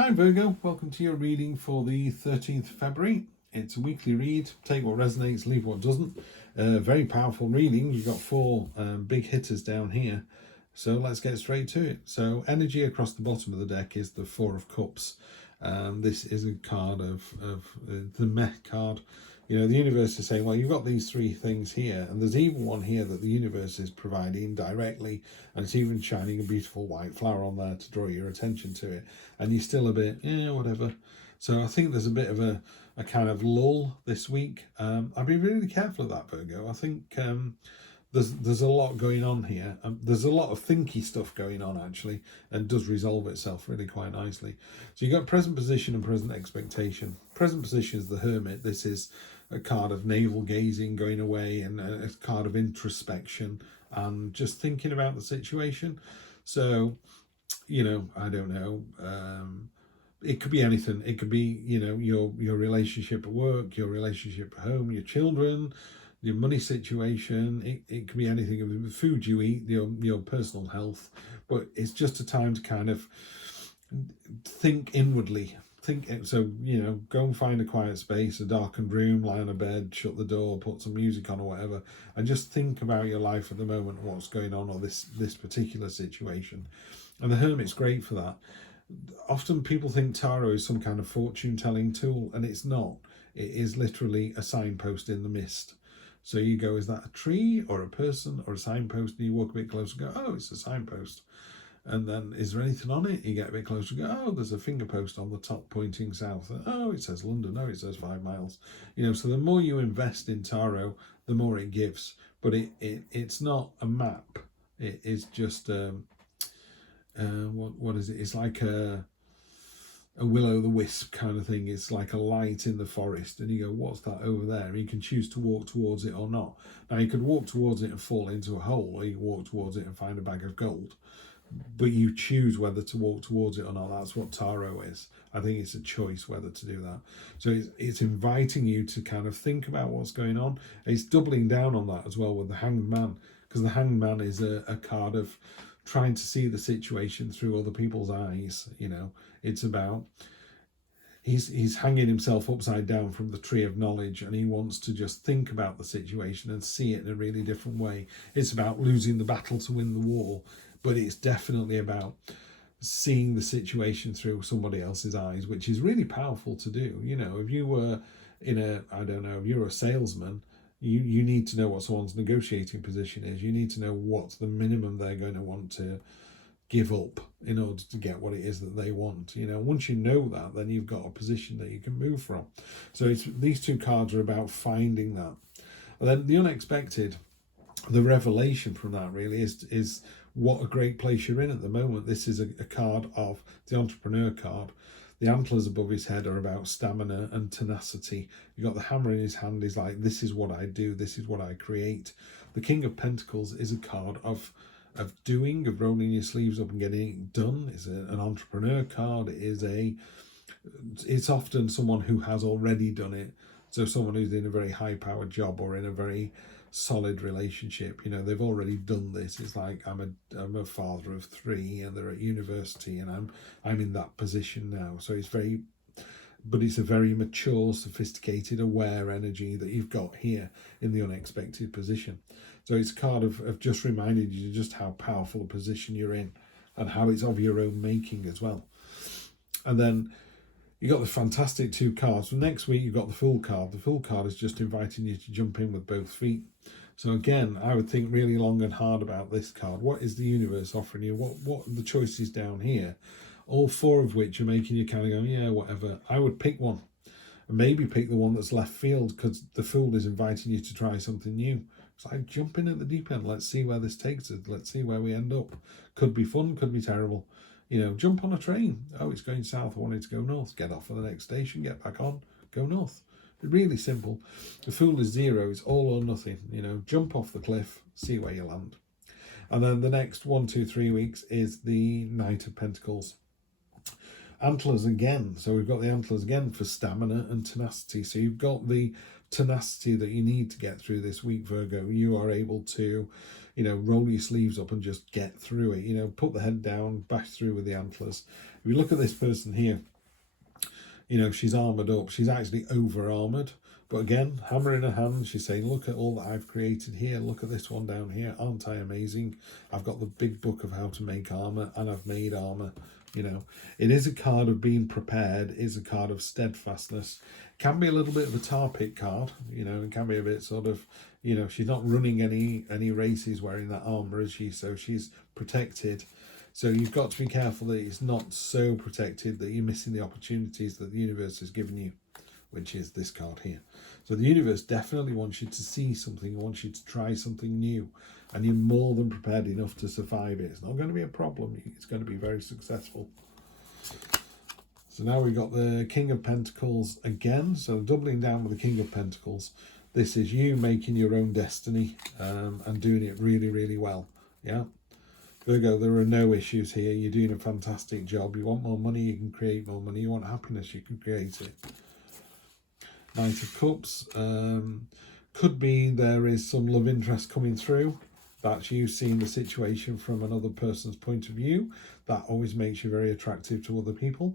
Hi Virgo, welcome to your reading for the 13th of February. It's a weekly read, take what resonates, leave what doesn't. Very powerful reading. You've got four big hitters down here, so let's get straight to it. So energy across the bottom of the deck is the Four of Cups. This is a card of the Meh card. You know, the universe is saying, well, you've got these three things here, and there's even one here that the universe is providing directly, and it's even shining a beautiful white flower on there to draw your attention to it, and you're still a bit, yeah, whatever. So I think there's a bit of a kind of lull this week. I'd be really careful of that, Virgo. I think there's a lot going on here. There's a lot of thinky stuff going on, actually, and does resolve itself really quite nicely. So you've got present position and present expectation. Present position is the Hermit. This is a card of navel gazing, going away, and a card of introspection and just thinking about the situation. So, you know, I don't know. It could be anything. It could be, you know, your relationship at work, your relationship at home, your children, your money situation. It could be anything. The food you eat, your personal health. But it's just a time to kind of think inwardly. So, you know, go and find a quiet space, a darkened room, lie on a bed, shut the door, put some music on or whatever, and just think about your life at the moment, what's going on, or this particular situation. And the Hermit's great for that. Often people think tarot is some kind of fortune-telling tool, and it's not. It is literally a signpost in the mist. So you go, is that a tree or a person or a signpost? And you walk a bit closer and go, oh, it's a signpost. And then, is there anything on it? You get a bit closer and go, oh, there's a finger post on the top pointing south. Oh, it says London. Oh, it says 5 miles. You know, so the more you invest in tarot, the more it gives. But it's not a map. It is just, what is it? It's like a will-o'-the-wisp kind of thing. It's like a light in the forest, and you go, what's that over there? And you can choose to walk towards it or not. Now, you could walk towards it and fall into a hole, or you walk towards it and find a bag of gold. But you choose whether to walk towards it or not. That's what tarot is. I think it's a choice whether to do that. So it's inviting you to kind of think about what's going on. It's doubling down on that as well with the Hanged Man, because the Hanged Man is a card of trying to see the situation through other people's eyes. You know, it's about he's hanging himself upside down from the tree of knowledge, and he wants to just think about the situation and see it in a really different way. It's about losing the battle to win the war, but it's definitely about seeing the situation through somebody else's eyes, which is really powerful to do. You know, if you were in if you're a salesman, you need to know what someone's negotiating position is. You need to know what's the minimum they're going to want to give up in order to get what it is that they want. You know, once you know that, then you've got a position that you can move from. So these two cards are about finding that. And then the unexpected, the revelation from that really is what a great place you're in at the moment. This is a card of the entrepreneur card. The antlers above his head are about stamina and tenacity. You've got the hammer in his hand. He's like, this is what I do. This is what I create. The King of Pentacles is a card of doing, of rolling your sleeves up and getting it done. It's an entrepreneur card. It's often someone who has already done it. So someone who's in a very high-powered job or in a very solid relationship, you know, they've already done this. It's like, I'm a father of 3 and they're at university, and I'm in that position now. So it's a very mature, sophisticated, aware energy that you've got here in the unexpected position. So it's a card of just reminding you just how powerful a position you're in and how it's of your own making as well. And then you got the fantastic 2 cards. For next week, you've got the Fool card. The Fool card is just inviting you to jump in with both feet. So again, I would think really long and hard about this card. What is the universe offering you? What are the choices down here? All 4 of which are making you kind of go, yeah, whatever. I would pick one. And maybe pick the one that's left field, because the Fool is inviting you to try something new. It's like, jump in at the deep end. Let's see where this takes us. Let's see where we end up. Could be fun, could be terrible. You know, jump on a train. Oh, it's going south. I wanted to go north. Get off at the next station, get back on, go north. Really simple. The Fool is 0. It's all or nothing. You know, jump off the cliff, see where you land. And then the next 1, 2, 3 weeks is the Knight of Pentacles. Antlers again. So we've got the antlers again for stamina and tenacity. So you've got the tenacity that you need to get through this week, Virgo. You are able to, you know, roll your sleeves up and just get through it. You know, put the head down, bash through with the antlers. If you look at this person here, You know, she's armoured up. She's actually over-armoured. But again, hammer in her hand, she's saying, look at all that I've created here. Look at this one down here. Aren't I amazing? I've got the big book of how to make armour, and I've made armour. You know, it is a card of being prepared. It is a card of steadfastness. Can be a little bit of a tar pit card. You know, it can be a bit sort of, you know, she's not running any races wearing that armour, is she? So she's protected. So you've got to be careful that it's not so protected that you're missing the opportunities that the universe has given you, which is this card here. So the universe definitely wants you to see something, wants you to try something new, and you're more than prepared enough to survive it. It's not going to be a problem. It's going to be very successful. So now we've got the King of Pentacles again. So doubling down with the King of Pentacles. This is you making your own destiny and doing it really, really well. Yeah. Virgo, there are no issues here. You're doing a fantastic job. You want more money, you can create more money. You want happiness, you can create it. Knight of Cups. Could be there is some love interest coming through. That's you seeing the situation from another person's point of view. That always makes you very attractive to other people.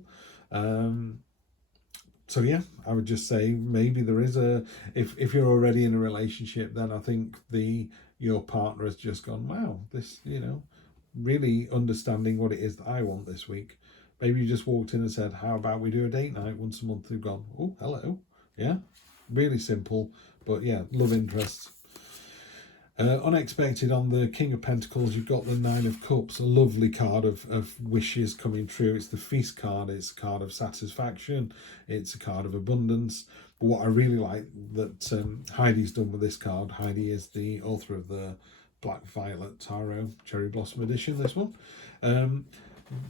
So yeah, I would just say maybe there is a, if you're already in a relationship, then I think your partner has just gone, wow, this, you know, really understanding what it is that I want this week. Maybe you just walked in and said, how about we do a date night once a month? They've gone, oh, hello. Yeah, really simple. But yeah, love interest. Unexpected on the King of Pentacles, you've got the Nine of Cups, a lovely card of wishes coming true. It's the Feast card. It's a card of satisfaction. It's a card of abundance. But what I really like that Heidi's done with this card, Heidi is the author of the Black Violet Tarot Cherry Blossom Edition, this one.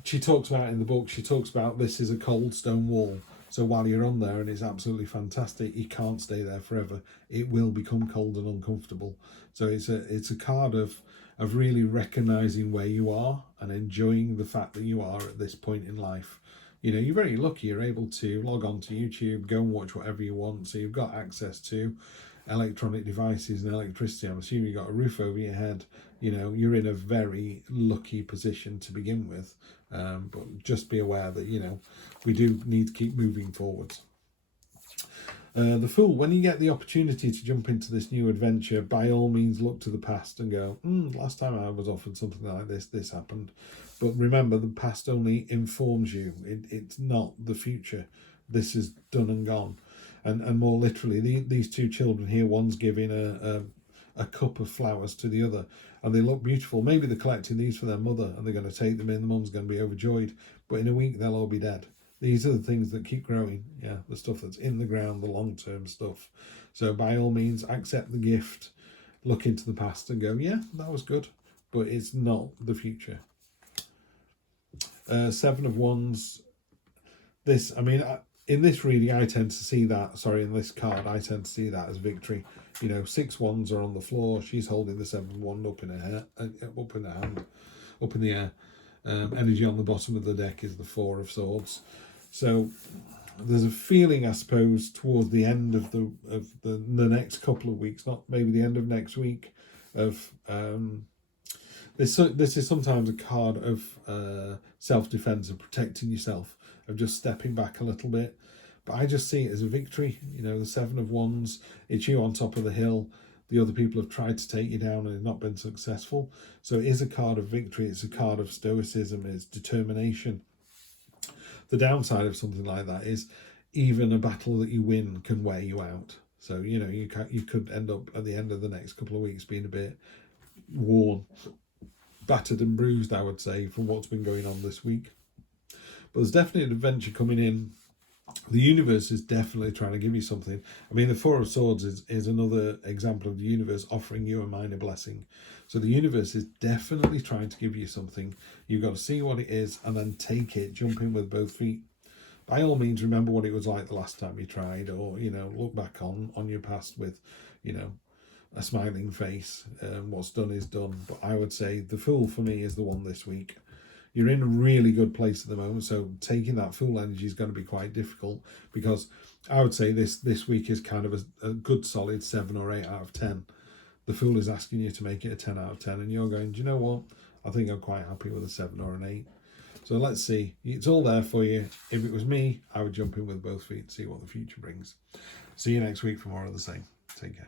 She talks about in the book, she talks about this is a cold stone wall. So while you're on there and it's absolutely fantastic, you can't stay there forever. It will become cold and uncomfortable. So it's a card of really recognizing where you are and enjoying the fact that you are at this point in life. You know, you're very lucky. You're able to log on to YouTube, go and watch whatever you want. So you've got access to electronic devices and electricity. I'm assuming you've got a roof over your head. You know, you're in a very lucky position to begin with. But just be aware that, you know, we do need to keep moving forwards. The Fool, when you get the opportunity to jump into this new adventure, by all means look to the past and go, last time I was offered something like this happened. But remember, the past only informs you. It's not the future. This is done and gone. And more literally, these two children here, one's giving a cup of flowers to the other, and they look beautiful. Maybe they're collecting these for their mother, and they're going to take them in. The mum's going to be overjoyed. But in a week, they'll all be dead. These are the things that keep growing. Yeah, the stuff that's in the ground, the long-term stuff. So by all means, accept the gift, look into the past and go, yeah, that was good, but it's not the future. Seven of Wands. This, I mean, in this reading, I tend to see that, in this card, I tend to see that as victory. You know, 6 wands are on the floor. She's holding the 7th wand up in her hand, up in the air. Energy on the bottom of the deck is the 4 of Swords. So there's a feeling, I suppose, towards the end of the next couple of weeks, not maybe the end of next week, of this is sometimes a card of self-defense and protecting yourself, of just stepping back a little bit. But I just see it as a victory. You know, the 7 of Wands, it's you on top of the hill. The other people have tried to take you down and have not been successful. So it is a card of victory. It's a card of stoicism. It's determination. The downside of something like that is even a battle that you win can wear you out. So, you know, you could end up at the end of the next couple of weeks being a bit worn, battered and bruised, I would say, from what's been going on this week. But there's definitely an adventure coming in. The universe is definitely trying to give you something. I mean, the 4 of Swords is another example of the universe offering you a minor blessing. So the universe is definitely trying to give you something. You've got to see what it is and then take it, jump in with both feet. By all means, remember what it was like the last time you tried, or, you know, look back on your past with, you know, a smiling face. What's done is done. But I would say the Fool for me is the one this week. You're in a really good place at the moment, so taking that Fool energy is going to be quite difficult, because I would say this week is kind of a good solid 7 or 8 out of 10. The Fool is asking you to make it a 10 out of 10, and you're going, do you know what? I think I'm quite happy with a 7 or an 8. So let's see. It's all there for you. If it was me, I would jump in with both feet and see what the future brings. See you next week for more of the same. Take care.